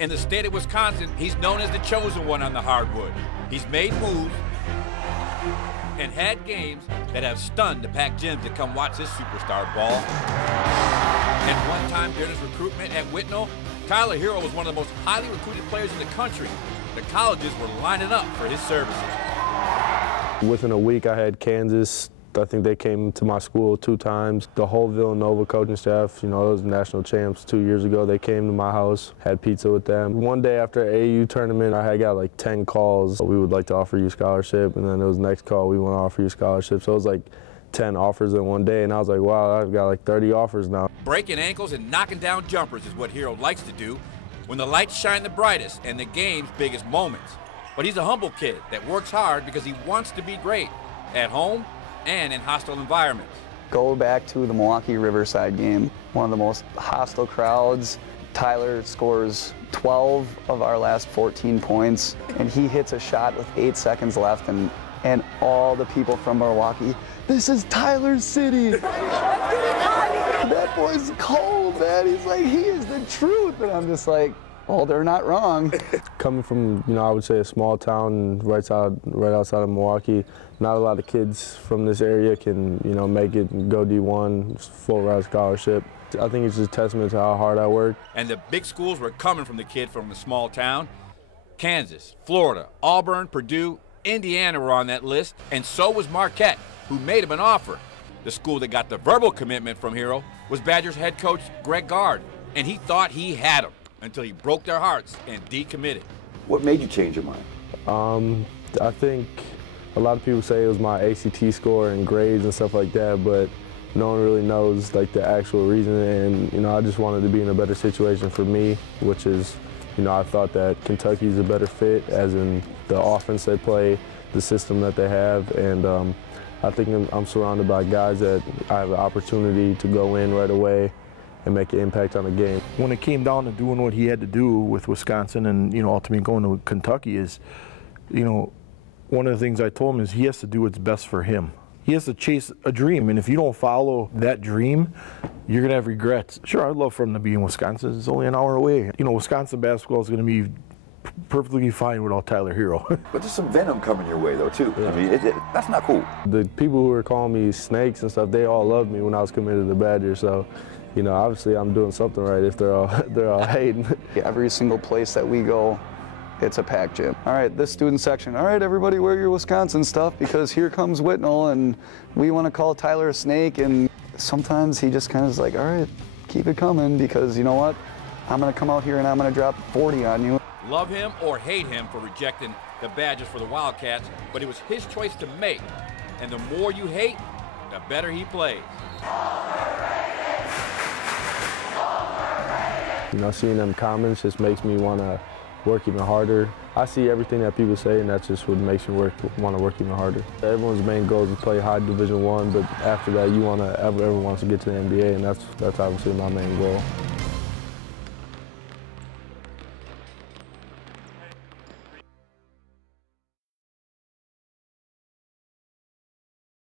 In the state of Wisconsin, he's known as the chosen one on the hardwood. He's made moves and had games that have stunned the packed gyms to come watch this superstar ball. And one time during his recruitment at Whitnall, Tyler Herro was one of the most highly recruited players in the country. The colleges were lining up for his services. Within a week, I had Kansas. I think they came to my school 2 times. The whole Villanova coaching staff, you know, those national champs 2 years ago, they came to my house, had pizza with them. One day after AAU tournament, I had got like 10 calls. We would like to offer you a scholarship, and then it was the next call, we want to offer you a scholarship. So it was like 10 offers in one day, and I was like, wow, I've got like 30 offers now. Breaking ankles and knocking down jumpers is what Herro likes to do when the lights shine the brightest and the game's biggest moments. But he's a humble kid that works hard because he wants to be great at home and in hostile environments. Go back to the Milwaukee Riverside game, one of the most hostile crowds. Tyler scores 12 of our last 14 points, and he hits a shot with 8 seconds left, and all the people from Milwaukee, this is Tyler's city. That boy's cold, man. He's like, he is the truth. And I'm just like, oh, they're not wrong. Coming from, you know, I would say a small town right outside of Milwaukee, not a lot of kids from this area can, you know, make it and go D1, full ride scholarship. I think it's just a testament to how hard I work. And the big schools were coming from the kid from a small town. Kansas, Florida, Auburn, Purdue, Indiana were on that list, and so was Marquette, who made him an offer. The school that got the verbal commitment from Herro was Badgers head coach Greg Gard, and he thought he had him until he broke their hearts and decommitted. What made you change your mind? I think a lot of people say it was my ACT score and grades and stuff like that, but no one really knows like the actual reason. And you know, I just wanted to be in a better situation for me, which is, you know, I thought that Kentucky's a better fit, as in the offense they play, the system that they have, and I think I'm surrounded by guys that I have an opportunity to go in right away and make an impact on the game. When it came down to doing what he had to do with Wisconsin and, you know, ultimately going to Kentucky is, you know, one of the things I told him is he has to do what's best for him. He has to chase a dream, and if you don't follow that dream, you're going to have regrets. Sure, I'd love for him to be in Wisconsin. It's only an hour away. You know, Wisconsin basketball is going to be perfectly fine without Tyler Herro. But there's some venom coming your way, though, too. Yeah. I mean, that's not cool. The people who were calling me snakes and stuff, they all loved me when I was committed to the Badgers. So, you know, obviously I'm doing something right if they're all hating. Every single place that we go, it's a packed gym. All right, this student section. All right, everybody wear your Wisconsin stuff because here comes Whitnall, and we want to call Tyler a snake. And sometimes he just kind of is like, all right, keep it coming, because you know what? I'm going to come out here and I'm going to drop 40 on you. Love him or hate him for rejecting the Badgers for the Wildcats, but it was his choice to make. And the more you hate, the better he plays. You know, seeing them comments just makes me want to work even harder. I see everything that people say, and that's just what makes me want to work even harder. Everyone's main goal is to play high Division I, but after that, everyone wants to get to the NBA, and that's obviously my main goal.